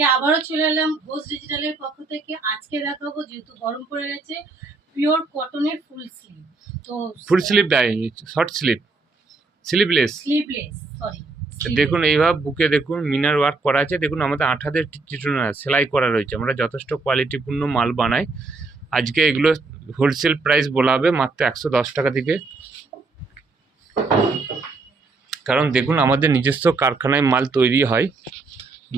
আজকে আবারও চলে এলাম ঘোষ ডিজিটালের পক্ষ থেকে। আজকে দেখাবো, যেহেতু গরম পড়ে গেছে, পিওর কটনের ফুল স্লিভ। তো ফুল স্লিভ দেয়, শর্ট স্লিভ, স্লিভলেস সরি। দেখুন এইভাবে বুকে দেখুন মিনার ওয়ার্ক করা আছে। দেখুন আমাদের আঠাদের চিটুনা সেলাই করা রয়েছে। আমরা যথেষ্ট কোয়ালিটিপূর্ণ মাল বানাই। আজকে এগুলো হোলসেল প্রাইস বলা হবে মাত্র 110 টাকা থেকে। কারণ দেখুন আমাদের নিজস্ব কারখানায় মাল তৈরি হয়।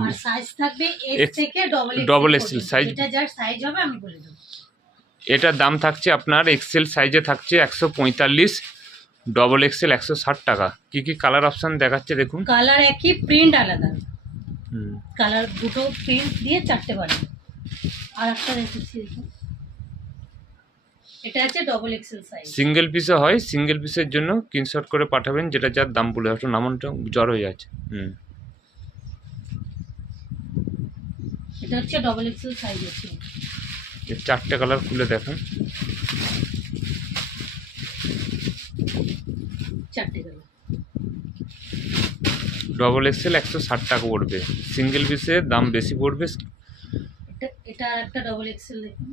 আর সাইজ থাকবে এস থেকে ডবল এক্সেল সাইজ, এটা যার সাইজ হবে আমি বলে দেব। এটার দাম থাকছে আপনার এক্সেল সাইজে থাকছে 145, ডবল এক্সেল 160 টাকা। কি কি কালার অপশন দেখাচ্ছে দেখুন। কালার একই, প্রিন্ট আলাদা। কালার দুটো প্রিন্ট দিয়ে 4টে বানাবো। আর একটা দেখাচ্ছি, এটা আছে ডবল এক্সেল সাইজ। সিঙ্গেল পিসে হয়, সিঙ্গেল পিসের জন্য স্ক্রিনশট করে পাঠাবেন, যেটা যার দাম বলে একটু নামটা জ্বর হয়ে যাচ্ছে। এটা হচ্ছে ডবল এক্সেল সাইজ আছে। 4টে কালার খুলে দেখেন। 4টে কালার। ডবল এক্সেল 160 টাকা পড়বে, সিঙ্গেল পিসের দাম বেশি পড়বে। এটা একটা ডবল এক্সেল দেখুন।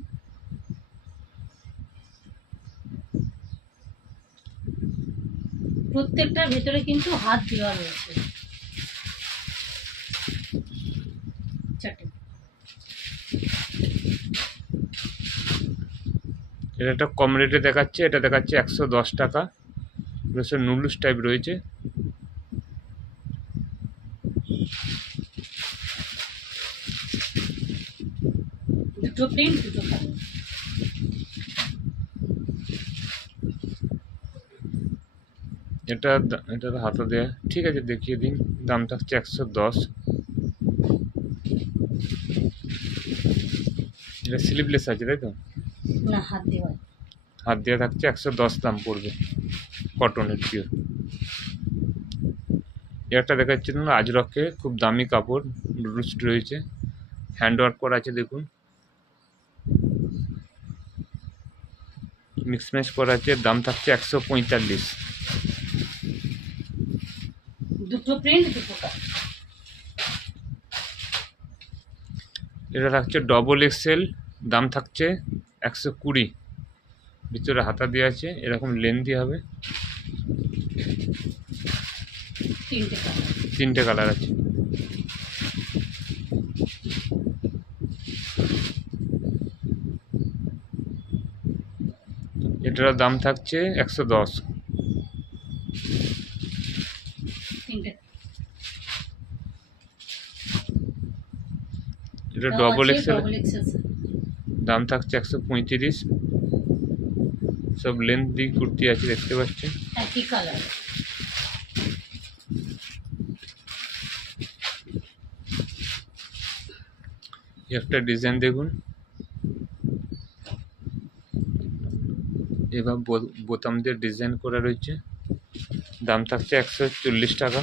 প্রত্যেকটার ভেতরে কিন্তু হাত দেওয়া রয়েছে। 4টে। এটা একটা কম রেটে দেখাচ্ছে, এটা দেখাচ্ছে 110 টাকা। সব নুডলস টাইপ রয়েছে। দুটো প্রিন্ট, দুটো কালার। এটা হাতে দেয়া, ঠিক আছে দেখিয়ে দিন। দাম থাকছে 110। এটা স্লিভলেস আছে তাই তো? না, হাত দেওয়া। হাত দেওয়া থাকছে 110 দাম পড়বে, কটনের পিওর। একটা দেখাচ্ছি না আজরকে, খুব দামি কাপড়, নুডলস রয়েছে, হ্যান্ডওয়ার্ক করা আছে দেখুন, মিক্স ম্যাচ করা আছে। দাম থাকছে 145। দুটো প্রিন্ট, দুটো কালার। এটা থাকছে ডবল এক্সেল, দাম থাকছে 120। ভিতরে হাতা দেওয়া আছে, এরকম লেন্থি হবে। 3টে কালার আছে। এটার দাম থাকছে 110। এটা ডবল এক্সেল, দাম থাকছে 135। সব লেন্থ দিয়ে কুর্তি আছে, দেখতে পাচ্ছেন একই কালার। একটা ডিজাইন দেখুন, এভাবে বোতাম দিয়ে ডিজাইন করা রয়েছে। দাম থাকছে 140 টাকা।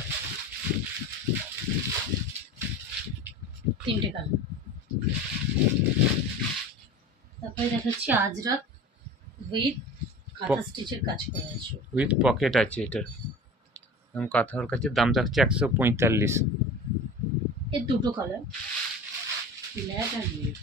3টে কালার। তারপরে দেখাচ্ছি আজরাক উইথ কাঁথা স্টিচের কাজ করা আছে, উইথ পকেট আছে। এটার এবং কাঁথার কাছে দাম থাকছে 145। এর দুটো কালার, ব্ল্যাক আর রেড।